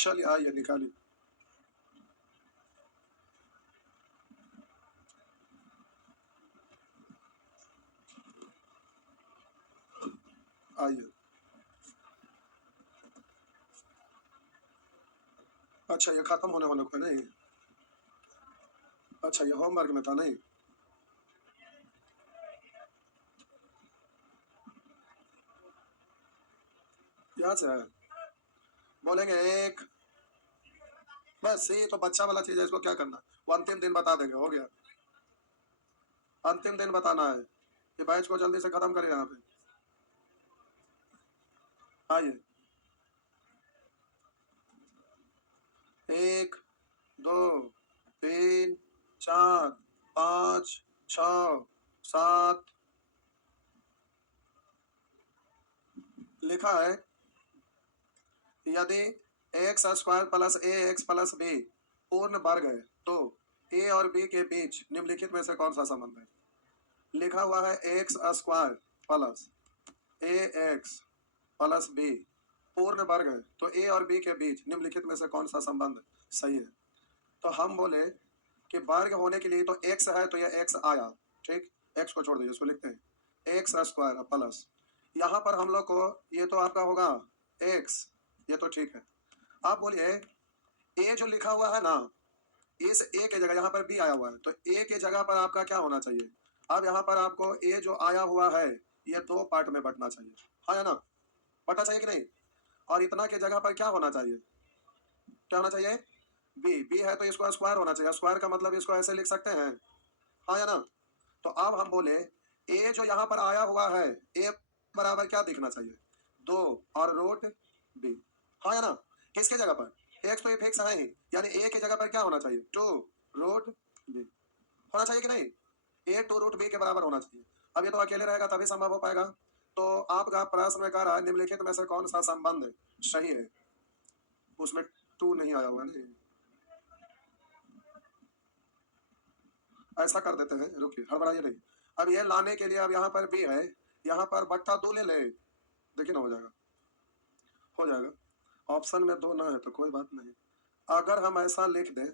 चलिए आइए निकालिए। आइए। अच्छा ये खत्म होने वाला कोई नहीं। अच्छा ये होमवर्क में था नहीं। यहाँ से है। बोलेंगे एक। बस ये तो बच्चा वाला चीज है, इसको क्या करना। वो अंतिम दिन बता देंगे, हो गया। अंतिम दिन बताना है। ये बैच को जल्दी से खत्म करें यहाँ पे। आइए। एक, दो, तीन, चार, पाँच, छ, सात। लिखा है यदि एक्स स्क्वायर प्लस ए एक्स प्लस बी पूर्ण वर्ग है तो ए और बी के बीच निम्नलिखित में से कौन सा संबंध है। लिखा हुआ है एक्स स्क्वायर प्लस ए एक्स प्लस बी पूर्ण वर्ग है तो ए और बी के बीच निम्नलिखित में से कौन सा संबंध सही है। तो हम बोले कि वर्ग होने के लिए तो एक्स है तो यह एक्स आया। ठीक। एक्स को छोड़ दीजिए, इसको लिखते हैं एक्स स्क्वायर प्लस यहाँ पर हम लोग को ये तो आपका होगा एक्स। ये तो ठीक है। आप बोलिए ए जो लिखा हुआ है ना, इस ए के जगह यहाँ पर बी आया हुआ है तो ए के जगह पर आपका क्या होना चाहिए। अब यहाँ पर आपको ए जो आया हुआ है ये दो पार्ट में बंटना चाहिए। हाँ या ना। बंटना चाहिए कि नहीं। और इतना के जगह पर क्या होना चाहिए। क्या होना चाहिए। बी। बी है तो इसको स्क्वायर होना चाहिए। स्क्वायर का मतलब इसको ऐसे लिख सकते हैं। हाँ या ना। तो अब हम बोले ए जो यहाँ पर आया हुआ है ए बराबर क्या दिखना चाहिए, दो और रूट बी। हाँ या ना। किसके जगह पर एक्स तो ये फिक्स है ही, यानी ए के जगह पर क्या होना चाहिए, टू रूट बी होना चाहिए कि नहीं। ए टू रूट बी के बराबर होना चाहिए। अब ये तो अकेले रहेगा तभी संभव हो पाएगा। तो आपका प्रश्न में कह रहा है निम्नलिखित में से कौन सा संबंध सही है। उसमें टू नहीं आया हुआ नहीं। ऐसा कर देते हैं, रुकिए हड़बड़ाइए नहीं। अब ये लाने के लिए अब यहाँ पर बी है, यहाँ पर बट्टा दो ले ले। देखिए ना, हो जाएगा। हो जाएगा। ऑप्शन में दो ना है तो कोई बात नहीं। अगर हम ऐसा लिख दें।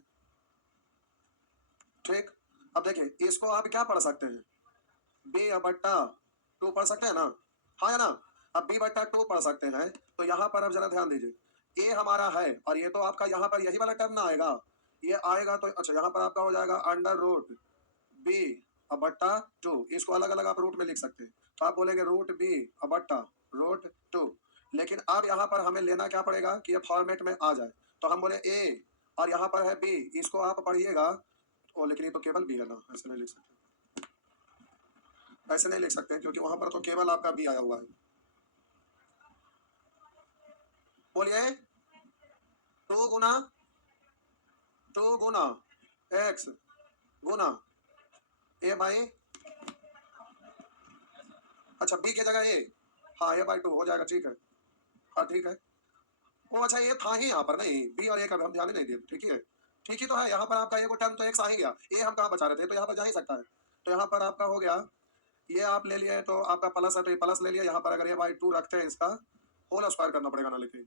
ठीक। अब देखिए इसको आप क्या पढ़ सकते हैं, बी बट्टा टू पढ़ सकते हैं ना। हाँ या ना। अब बी बट्टा टू पढ़ सकते हैं तो यहाँ पर अब जरा ध्यान दीजिए ए हमारा है और ये तो आपका यहाँ पर यही वाला टर्म ना आएगा। ये आएगा तो अच्छा यहाँ पर आपका हो जाएगा अंडर रूट बी बट्टा टू। इसको अलग अलग आप रूट में लिख सकते हैं। तो आप बोलेंगे रूट बी बट्टा रूट टू। लेकिन अब यहाँ पर हमें लेना क्या पड़ेगा कि ये फॉर्मेट में आ जाए। तो हम बोले ए और यहाँ पर है बी, इसको आप पढ़िएगा। ओ लेकिन ये तो केवल बी है ना, ऐसे नहीं लिख सकते। ऐसे नहीं लिख सकते क्योंकि वहां पर तो केवल आपका बी आया हुआ है। बोलिए टू गुना एक्स गुना ए बाई। अच्छा बी की जगह ए। हाँ ए बाई टू हो जाएगा, ठीक है। हाँ ठीक है। वो अच्छा ये था ही यहाँ पर नहीं, बी और ए का भी हम ध्यान ही नहीं दिए। ठीक ही है। ठीक ही तो है। यहाँ पर आपका ए को टर्म तो एक्स आ ही गया, ए हम कहाँ बचा रहे थे तो यहाँ पर जा ही सकता है। तो यहाँ पर आपका हो गया ये आप ले लिए तो आपका प्लस है तो ये प्लस ले लिया। यहाँ पर अगर ए बाई टू रखते हैं इसका होल स्क्वायर करना पड़ेगा ना, लिखिए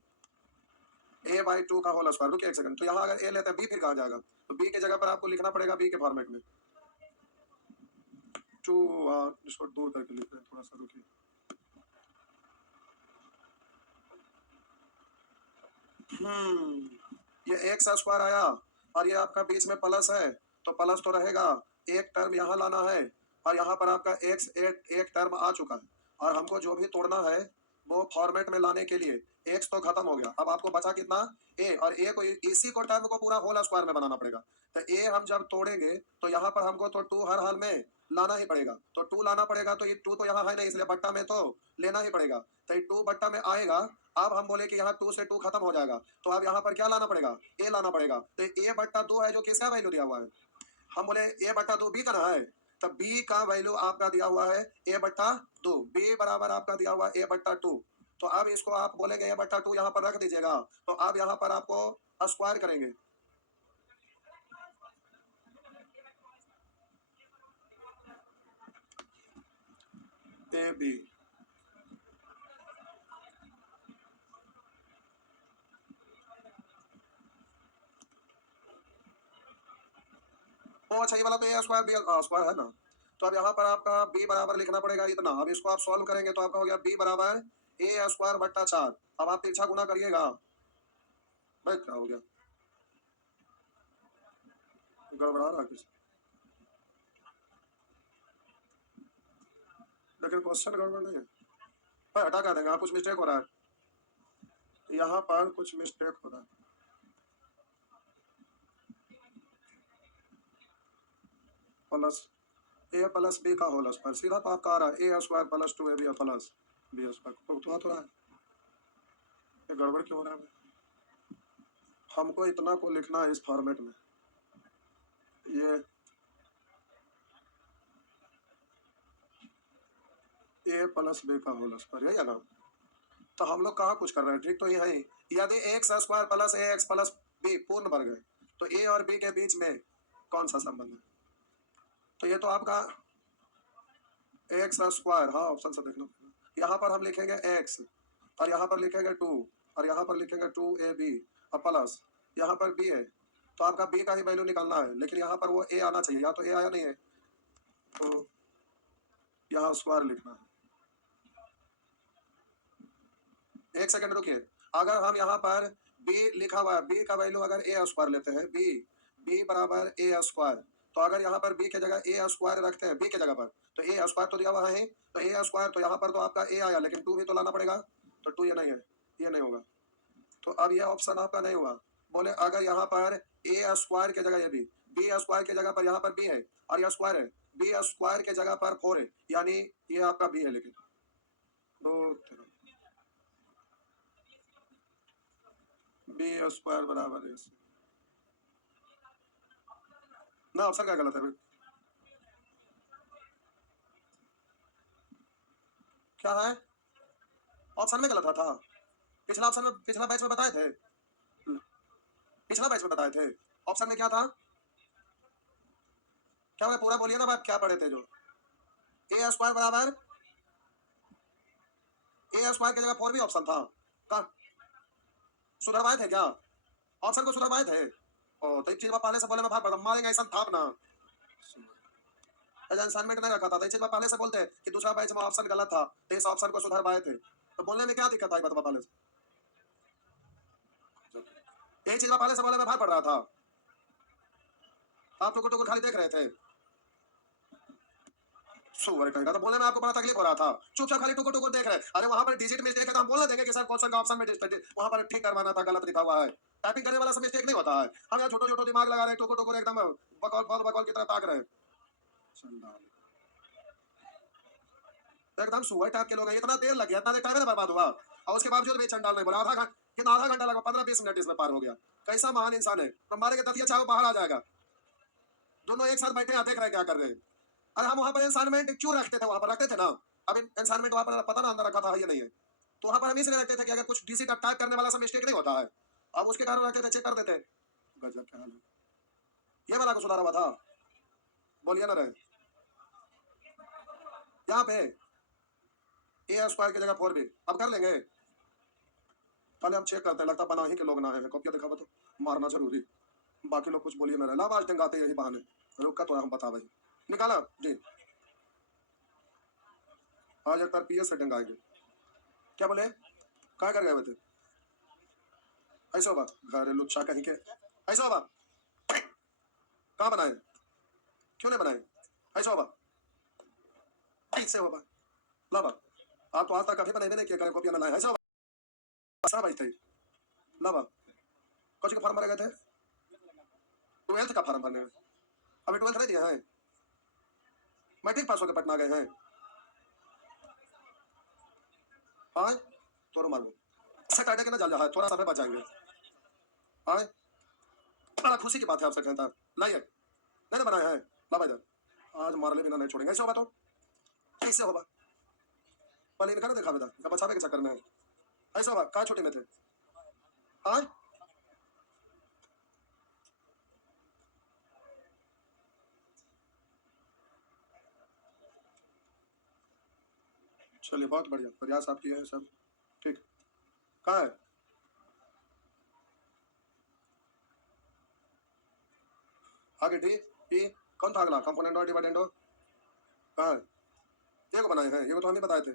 ए बाई टू का होल स्क्वायर। रुकिए एक सेकंड। तो यहाँ अगर ए लेते हैं बी फिर कहाँ जाएगा, तो बी की जगह पर आपको लिखना पड़ेगा बी के फॉर्मेट में टू। इसको दूर करके लिखते हैं थोड़ा सा, रुकिए। ये एक्स स्क्वायर आया और ये आपका बीच में प्लस है तो प्लस तो रहेगा। एक टर्म यहाँ लाना है और यहाँ पर आपका एक्स एक टर्म आ चुका है और हमको जो भी तोड़ना है वो फॉर्मेट में लाने के लिए एक्स तो खत्म हो गया। अब आपको बचा कितना, ए। और ए को इसी को टर्म को पूरा होल स्क्वायर में बनाना पड़ेगा। तो ए हम जब तोड़ेंगे तो यहाँ पर हमको तो टू हर हाल में लाना ही पड़ेगा। तो टू लाना पड़ेगा तो ये टू तो यहाँ है नहीं इसलिए बट्टा में तो लेना ही पड़ेगा। तो ये टू बट्टा में आएगा। अब हम बोले कि यहाँ टू से टू खत्म हो जाएगा तो अब यहाँ पर क्या लाना पड़ेगा, ए लाना पड़ेगा। तो ए बट्टा दो है जो किसका वैल्यू दिया हुआ है, हम बोले ए बट्टा दो बी का ना है। तो बी का वैल्यू आपका दिया हुआ है ए बट्टा दो, बी बराबर आपका दिया हुआ है ए बट्टा टू। तो अब इसको आप बोलेंगे ए बट्टा टू यहाँ पर रख दीजिएगा। तो अब यहाँ पर आपको स्क्वायर करेंगे ए बी। अच्छा ये वाला तो ए स्क्वायर बी स्क्वायर है ना। तो अब यहाँ पर आपका बी बराबर लिखना पड़ेगा इतना। अब इसको आप सॉल्व करेंगे तो आपका हो गया बी बराबर ए स्क्वायर बट्टा 4। अब आप तिरछा गुना करिएगा, भाई क्या हो गया, गड़बड़ा रहा कुछ, लेकिन क्वेश्चन गड़बड़ नहीं है भाई, हटा कर देंगे। कुछ मिस्टेक हो रहा है यहाँ पर, कुछ मिस्टेक हो रहा है। प्लस ए प्लस बी का होल स्क्वायर, सीधा तो आपका आ रहा है a square plus 2 a b plus b square. तो रहा है ये गड़बड़ क्यों हो रहा है? हमको इतना को लिखना है इस फॉर्मेट में, ये ए प्लस बी का होल स्क्वायर, यही है ना। तो हम लोग कहाँ कुछ कर रहे हैं, ठीक तो ये है। यदि एक्स स्क्वायर प्लस ए एक्स प्लस बी पूर्ण वर्ग है तो ए और बी के बीच में कौन सा संबंध है? तो ये तो आपका एक्स स्क्वायर, हाँ ऑप्शन से देखना। यहाँ पर हम लिखेंगे एक्स और यहाँ पर लिखेंगे 2 और यहाँ पर लिखेंगे 2ab और प्लस यहाँ पर बी है। तो आपका बी का ही वैल्यू निकालना है, लेकिन यहाँ पर वो ए आना चाहिए, या तो ए आया नहीं है तो यहाँ स्क्वायर लिखना है। एक सेकंड रुकिए, अगर हम यहाँ पर b लिखा हुआ है, b का वैल्यू अगर ए स्क्वायर लेते हैं, b बराबर ए स्क्वायर, तो अगर यहाँ पर b के जगह ए स्क्वायर रखते हैं, b के जगह पर, तो ए स्क्वायर तो दिया हुआ है, तो ए स्क्वायर तो यहाँ पर तो आपका ए आया, लेकिन 2 भी तो लाना पड़ेगा, तो 2 ये नहीं है, ये नहीं होगा। तो अब ये ऑप्शन आपका नहीं होगा। बोले अगर यहाँ पर ए स्क्वायर के जगह ये बी स्क्वायर के जगह पर यहाँ पर बी है और यह स्क्वायर है, बी स्क्वायर के जगह पर 4 है, यानी ये आपका बी है। लेकिन दो बी स्क्वायर बराबर है ना, ऑप्शन क्या गलत है भाई? क्या है ऑप्शन में गलत था? पिछला ऑप्शन में, पिछला बैच में बताए थे, पिछला बैच में बताए थे ऑप्शन में क्या था, क्या मैं पूरा बोलिए ना बात, क्या पढ़े थे जो ए स्क्वायर बराबर ए स्क्वायर की जगह 4 भी ऑप्शन था का, सुधरवाए थे क्या ऑप्शन को, सुधरवाए थे? ओ तो एक चीज पहले से बोले मैं भाग मारेंगे ऐसा था ना, असाइनमेंट नहीं रखा था, तो एक चीज पहले से बोलते कि दूसरा बैच में ऑप्शन गलत था तो इस ऑप्शन को सुधरवाए थे, तो बोलने में क्या दिक्कत आई बता पहले से? एक चीज पहले से बोले मैं भाग पड़ रहा था, आप टुकुर टुकुर खाली देख रहे थे, सुअर कहेगा, तो बोलने में आपको बड़ा तकलीफ हो रहा था, चुपचाप खाली टुकुर टुकुर देख रहे। अरे वहां पर डिजिट मिस्टेक है तो हम बोलना देंगे कि सर क्वेश्चन का ऑप्शन में वहां पर ठीक करवाना था, गलत लिखा हुआ है। टाइपिंग करने वाला सब मिस्टेक नहीं होता है, हम यहाँ छोटो छोटो दिमाग लगा रहे हैं, टुकुर टुकुर एकदम बकौल बॉल बकौल की तरह ताक रहे हैं, एकदम सुअर टाइप के लोग हैं। इतना देर लग गया, इतना देर टाइम बर्बाद हुआ और उसके बावजूद भी चंडाल नहीं बोला। आधा घंटा, कितना आधा घंटा लगा, 15-20 मिनट इसमें पार हो गया। कैसा महान इंसान है, तो मारे के दतिया चाहे बाहर आ जाएगा। दोनों एक साथ बैठे हैं, देख रहे हैं क्या कर रहे हैं। अरे हम वहां पर असाइनमेंट क्यों रखते थे, वहां पर रखते थे ना, अब असाइनमेंट वहां पर पता ना अंदर रखा था ये नहीं है, तो वहां पर हम इसलिए रखते थे कि अगर कुछ डीसी का टाइप करने वाला सा मिस्टेक नहीं होता है, अब उसके कारण रखते थे, चेक कर देते। गजब क्या हाल है, ये वाला को सुधारा हुआ था, बोलिए ना रहे यहाँ पे ए स्क्वायर की जगह 4b, अब कर लेंगे। पहले हम चेक करते हैं, लगता बना ही के लोग ना है, कॉपिया दिखा तो मारना जरूरी, बाकी लोग कुछ बोलिए ना रहे, लावाज टंगाते यही बहाने। रुक का तो हम बता भाई, निकाला जी, आज एक बार पीएस से टंगाएंगे। क्या बोले, क्या कर गए थे? ऐसा होगा घरेलू लुच्चा कहीं के, ऐसा होगा कहाँ बनाए, क्यों नहीं बनाए, ऐसा होगा ऐसे होगा ला बा, आप तो आज तक कभी बनाए नहीं किया कॉपिया ना लाए, ऐसा होगा सब ऐसे ला बा। कुछ का फॉर्म भरे गए थे, 12th का फॉर्म भरने, अभी 12th नहीं दिया है, मैट्रिक पास होकर पटना गए हैं, आए तो मालूम सैटरडे के ना जल रहा है, थोड़ा समय बचाएंगे। आए बड़ा खुशी की बात है, आपसे कहता लाइए, नहीं बनाए हैं, ला भाई आज मारले बिना नहीं छोड़ेंगे। ऐसे होगा तो कैसे होगा, पहले इनका ना देखा बेटा, इनका बचावे के चक्कर में है, ऐसा होगा कहाँ छुट्टी में थे। आए चलिए बहुत बढ़िया, प्रयास आप किए हैं सब ठीक। कहाँ है आगे डी ई कौन था अगला? कंपोनेंडो और डिवाइडेंडो कहाँ है? ये को बनाए हैं, ये को तो हम ही बताए थे।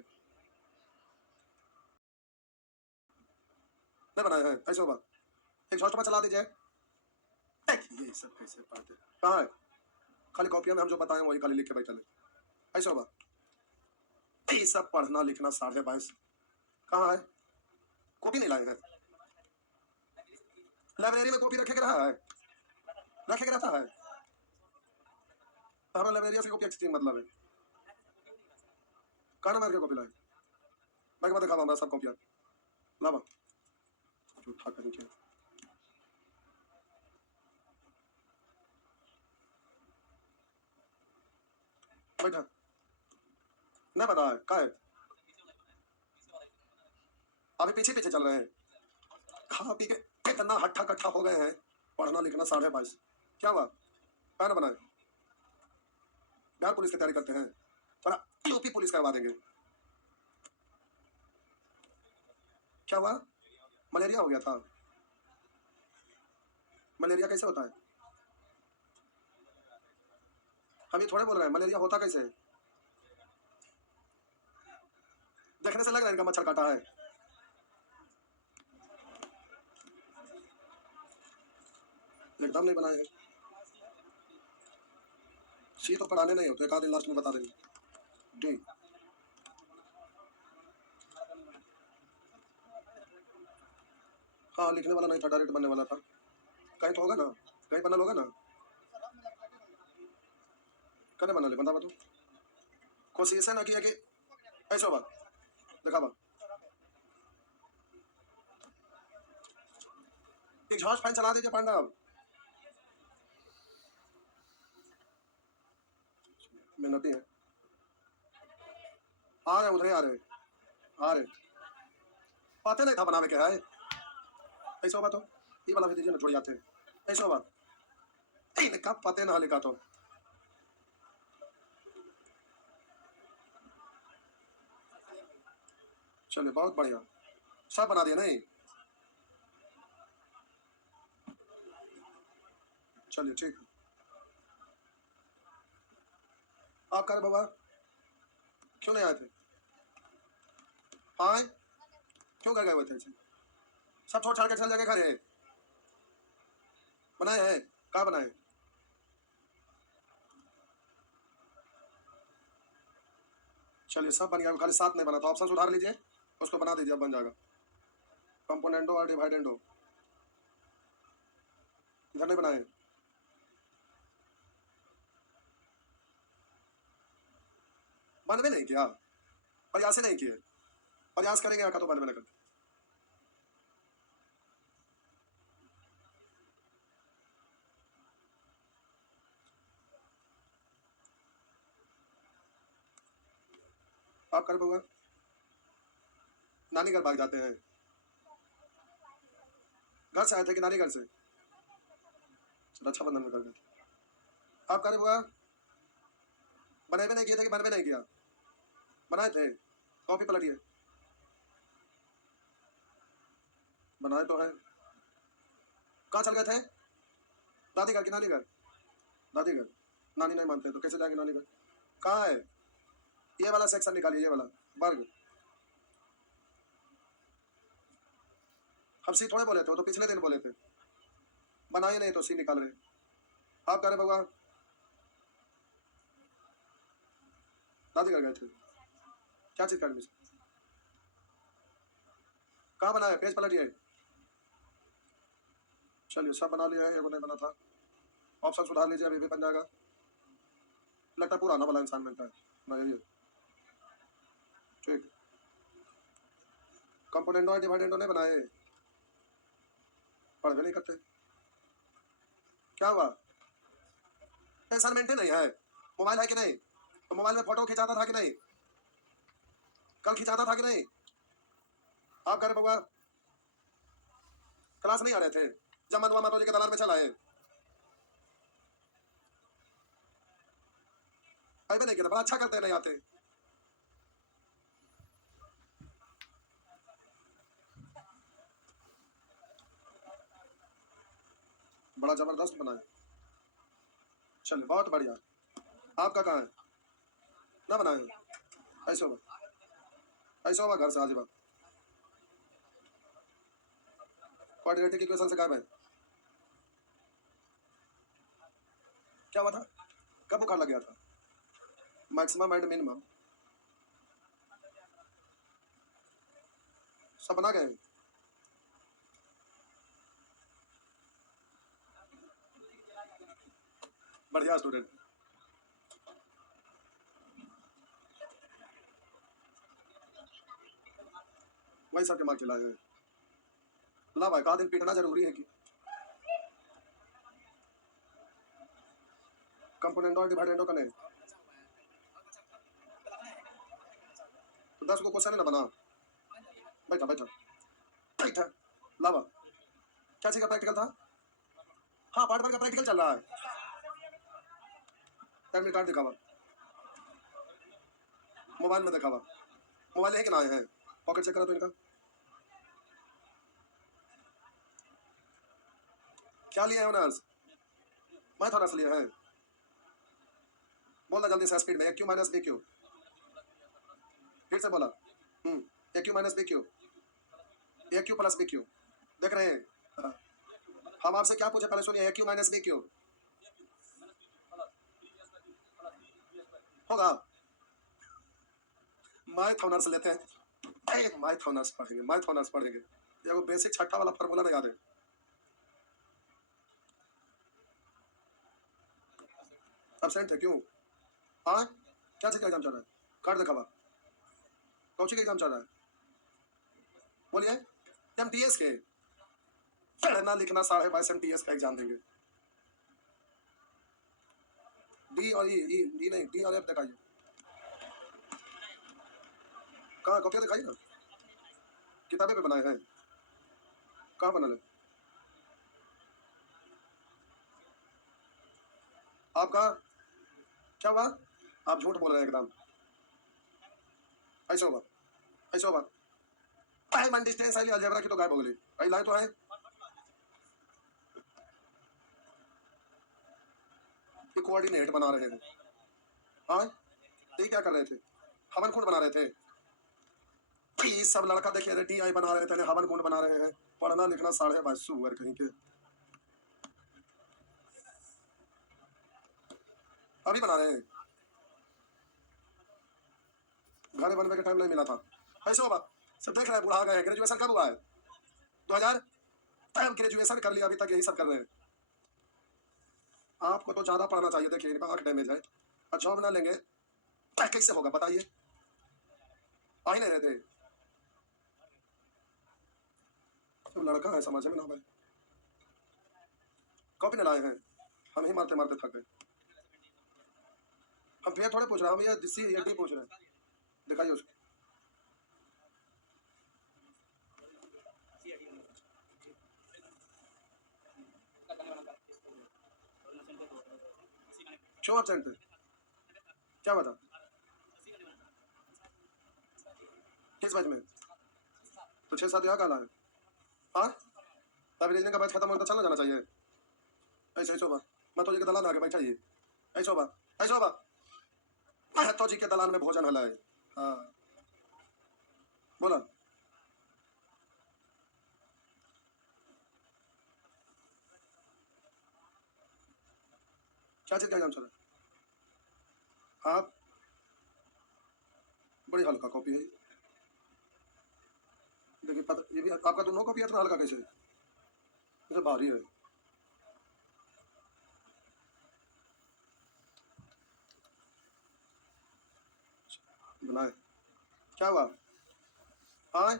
नहीं बनाए हैं, कैसे होगा? एग्जॉस्ट पर चला दीजिए। ये सब कैसे बात है? कहाँ है? खाली कॉपियां में हम जो बताए वही खाली लिख के बैठे ऐसे होगा? ये सब पढ़ना लिखना 22.5 कहाँ है? कॉपी नहीं लाए हैं। लाइब्रेरी में कॉपी रखे के रहा है, रखे के रहता है। तो हमारा लाइब्रेरिया से कॉपी एक्सचेंज मतलब है। कहाँ मार के कॉपी लाए? मैं क्या दिखावा हमारा सब कॉपियां लावा झूठा कहीं के बैठा नहीं बना है। का है? अभी पीछे पीछे चल रहे हैं, खा पी के इतना हट्ठा कट्ठा हो गए हैं। पढ़ना लिखना 22.5 क्या हुआ? क्या ना बनाए? बिहार पुलिस की तैयारी करते हैं, थोड़ा यूपी पुलिस करवा देंगे। क्या हुआ? मलेरिया हो गया था। मलेरिया कैसे होता है? हम ये थोड़े बोल रहे हैं मलेरिया होता कैसे है? देखने से लग रहा है इनका मच्छर काटा है। एकदम नहीं बनाए हैं। सी तो पढ़ाने नहीं होते, एक आध दिन लास्ट में बता देंगे। डी हाँ लिखने वाला नहीं था, डायरेक्ट बनने वाला था। कहीं तो होगा ना, कहीं बनल होगा ना। कने बना ले बता तू। कोशिश है ना किया कि ऐसा बात देखा बा एग्जॉस्ट फैन चला दीजिए पांडव। मेहनती है। आ रहे उधर ही आ रहे, आ रहे। पता नहीं था बनावे क्या है। ऐसा बात हो, ये वाला भी दीजिए ना, थोड़ी आते हैं। ऐसा बात इनका पते ना लिखा तो। चलिए बहुत बढ़िया, सब बना दिया नहीं। चलिए ठीक है। आप कर बाबा क्यों नहीं आए थे? आए क्यों कर गए हुए थे ऐसे? सब छोड़ छाड़ के चल जाके खड़े बनाए हैं। कहाँ बनाए? चलिए सब बन गया, खाली सात नहीं बना तो ऑप्शन सुधार लीजिए, उसको बना दीजिए, अब बन जाएगा। कंपोनेंडो और डिवाइडेंडो इधर नहीं बनाए। बनवे नहीं किया, प्रयास ही नहीं किए। प्रयास करेंगे आका तो बनवे नहीं करते। आप कर पाऊंगा। नानी घर भाग जाते हैं, घर से आए थे कि नानी घर से? रक्षाबंधन में कर गए थे। आप करे बुआ बनाए भी नहीं किए थे कि बनवे नहीं किया? बनाए थे, कॉपी पलटिए। बनाए तो है। कहाँ चल गए थे? दादी घर की नानी घर? दादी घर नानी नहीं मानते तो कैसे जाएंगे नानी घर? कहाँ है? ये वाला सेक्शन निकालिए, ये वाला वर्ग। हम सी थोड़े बोले थे, वो तो पिछले दिन बोले थे। बनाए नहीं तो सी निकाल रहे। आप कह रहे बउआ दादी घर गए थे, क्या चीज का एडमिशन? कहाँ बनाया? पेज पलटिए। चलिए सब बना लिया है, एगो नहीं बना था। ऑप्शन सुधार लीजिए, अभी भी बन जाएगा। लगता है पुराना वाला इंसान मिलता है ना, यही है। ठीक। कंपोनेंटो और डिवाइडेंडो नहीं बनाए, पढ़ भी नहीं करते। क्या हुआ? असाइनमेंट ही नहीं है। मोबाइल है कि नहीं? तो मोबाइल में फोटो खिंचाता था कि नहीं? कल खिंचाता था कि नहीं? आप कह रहे बउआ क्लास नहीं आ रहे थे जब मनवा मातोजी के दलान में चल आए? अभी नहीं किया, बड़ा अच्छा करते नहीं आते। बड़ा जबरदस्त बनाए। चलिए बहुत बढ़िया। आपका कहाँ है? ना बनाए ऐसे होगा, ऐसे होगा घर से आजीबा क्वाड्रेटिक इक्वेशन से गायब है। क्या हुआ था? कब बुखार लग गया था? मैक्सिमम एंड मिनिमम सब बना गए। बढ़िया स्टूडेंट। वही सबके मार्क खिलाए हैं। ला भाई, कहा दिन पीटना जरूरी है कि कंपोनेंट और डिवाइडेंडो कने तो 10 को क्वेश्चन है ना बना। बैठा बैठा बैठा। लावा क्या चीज का प्रैक्टिकल था? हाँ, पार्ट 1 का प्रैक्टिकल चल रहा है। एडमिट कार्ड दिखावा, मोबाइल में दिखावा। मोबाइल है कि ना है? पॉकेट चेक करा तो इनका क्या लिया है ऑनर्स? मैथ ऑनर्स लिया है। बोलना जल्दी से स्पीड में। Q minus b q. फिर से बोला। A q minus b q, a q plus b q. देख रहे हैं? हाँ। हम आपसे क्या पूछे पहले सुनिए। ए क्यू माइनस बी क्यू होगा। मैथ ऑनर्स लेते हैं, मैथ ऑनर्स पढ़ेंगे, मैथ ऑनर्स पढ़ेंगे। ये वो बेसिक छठा वाला फार्मूला नहीं याद है। एब्सेंट है क्यों? हाँ, क्या चीज का एग्जाम चल रहा है? कार्ड दिखावा। कौन सी का एग्जाम चल रहा है? बोलिए। एमटीएस के पढ़ना लिखना 22.5 एमटीएस का एग्जाम देंगे। डी और ई डी नहीं, डी और एफ दिखाइए। कहाँ कॉपी दिखाइए ना। किताबें पे बनाए हैं? कहाँ बना ले? आपका क्या हुआ? आप झूठ बोल रहे हैं एकदम। ऐसा होगा, ऐसा होगा। Time and distance I algebra की तो गायब हो गई। आई लाइन तो है। ये कोऑर्डिनेट बना रहे हैं। हाँ, ये क्या कर रहे थे? हवन कुंड बना रहे थे। ये सब लड़का देखिए टी आई बना रहे थे, हवन कुंड बना रहे हैं। पढ़ना लिखना 22.5 सुअर कहीं के। अभी बना रहे हैं। घर बनने के टाइम नहीं मिला था। ऐसे होगा। सब देख रहे हैं, बुढ़ा गए। ग्रेजुएशन कब हुआ है? 2000। ग्रेजुएशन कर लिया, अभी तक यही सब कर रहे हैं। आपको तो ज्यादा पढ़ना चाहिए। देखिए इनका आंख डैमेज है और जॉब ना लेंगे कैसे होगा बताइए? आ ही नहीं रहते। सब लड़का है, समझ में ना भाई। कॉपी न लाए हैं, हम ही मारते मारते थक गए। हम फिर थोड़े पूछ रहे हैं, हम ये सी ये डी पूछ रहे हैं। दिखाइए उसको। क्यों एबसेंट है? क्या बता? किस बैच में? तो 6-7 यहाँ काला है। हाँ, तब रीजनिंग का बैच खत्म होता चलना जाना चाहिए। ऐसे ऐसे होगा। मैं तो जी के दलान आके बैठा ही। ऐसे होगा, ऐसे होगा। मैं तो जी के दलान में भोजन हलाए। हाँ, बोला। क्या चीज का एग्जाम चल रहा है? आप बड़ी हल्का कॉपी है। देखिए पता, ये भी आपका दोनों कॉपी इतना हल्का कैसे? इसे भारी है। बनाए। क्या हुआ? हाँ,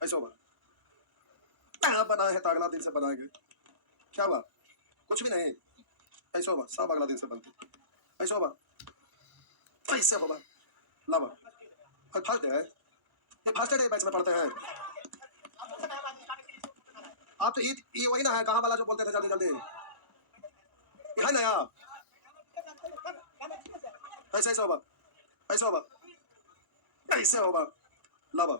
ऐसे होगा। बनाए हैं तो अगला दिन से बनाएंगे। क्या हुआ? कुछ भी नहीं। ऐसे होगा, सब अगला दिन से बनते। ऐसे होगा, ऐसे होगा। लावा फर्स्ट डे है, ये फर्स्ट डे बैच में पढ़ते हैं। आप तो ये वही ना है, कहाँ वाला जो बोलते थे जल्दी जल्दी। ये है नया। ऐसे ऐसे होगा, ऐसे होगा, ऐसे होगा। लावा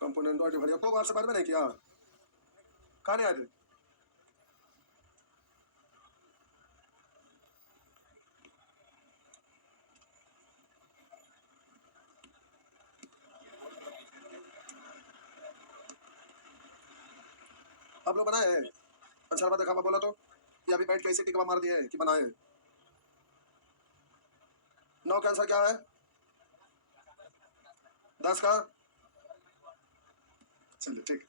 कंपोनेंट और डिवाइड को आपसे बात में नहीं किया। कहाँ नहीं आए थे? आप लोग बनाए हैं? अच्छा बात देखा बोला तो ये अभी बैठ के ऐसे टिकवा मार दिए कि बनाए। 9 का आंसर क्या है? 10 का? चलिए ठीक।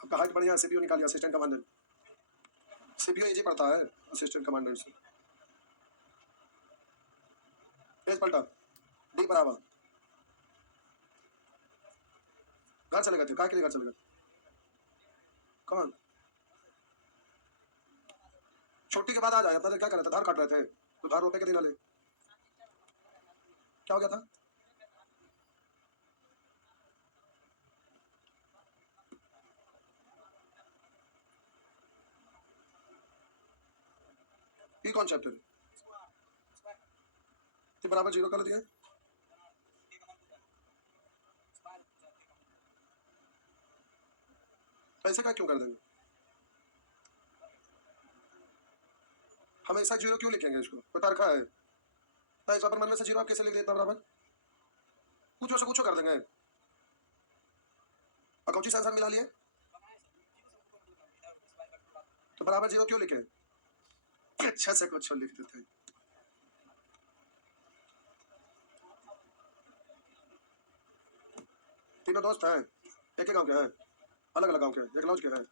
आपका हाइट बढ़िया, सीपीयू निकालिए, असिस्टेंट कमांडेंट। सीपीयू इजी पड़ता है असिस्टेंट कमांडेंट से। पेज पलटा, डी बराबर। घर चले गए थे, काय के लिए घर चले गए? कौन? छुट्टी के बाद आ जाए। अपना क्या कर रहे थे? धान काट रहे थे तो धान रोपे के दिन ले। क्या हो गया था? ये कौन चैप्टर है? बराबर 0 कर दिए। ऐसे का क्यों कर देंगे? हमेशा 0 क्यों लिखेंगे इसको? कोई तर्क है? तो इस मन में से 0 आप कैसे लिख देते बराबर? कुछ से कुछ कर देंगे। और कौन सी आंसर मिला लिए? तो बराबर 0 क्यों लिखे? अच्छा से कुछ लिख देते। तीनों दोस्त हैं, एक ही गांव के हैं, अलग अलग गांव के, एक लॉज के हैं।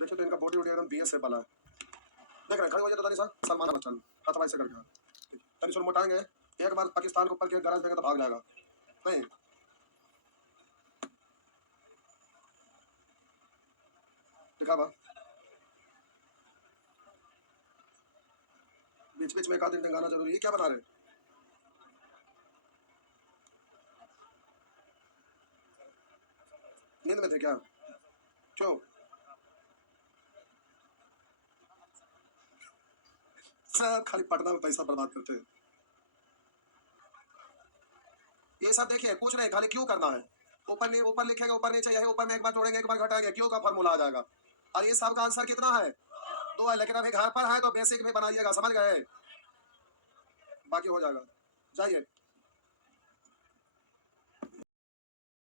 देखिए तो इनका बॉडी वॉडी एकदम बीएस से पाला है। देख रहे हैं, खड़े हो जाए तो तानी सा सलमान बच्चन हाथ हवाई से करके तानी सुर मोटाएंगे। एक बार पाकिस्तान को ऊपर के गरज देंगे तो भाग जाएगा। नहीं दिखावा। बीच बीच में एक आध दिन टंगाना जरूरी है। क्या बना रहे? नींद में थे क्या? क्यों? सब खाली पटना में पैसा बर्बाद करते हैं। ये सब देखिए कुछ नहीं, खाली क्यों करना है। ऊपर ऊपर लिखेंगे, ऊपर नीचे, यही ऊपर में एक बार जोड़ेंगे, एक बार घटाएंगे, क्यों का फॉर्मूला आ जाएगा। और ये सब का आंसर कितना है? 2 है, लेकिन अभी घर पर है तो बेसिक भी बनाइएगा, समझ गए? बाकी हो जाएगा। जाइए।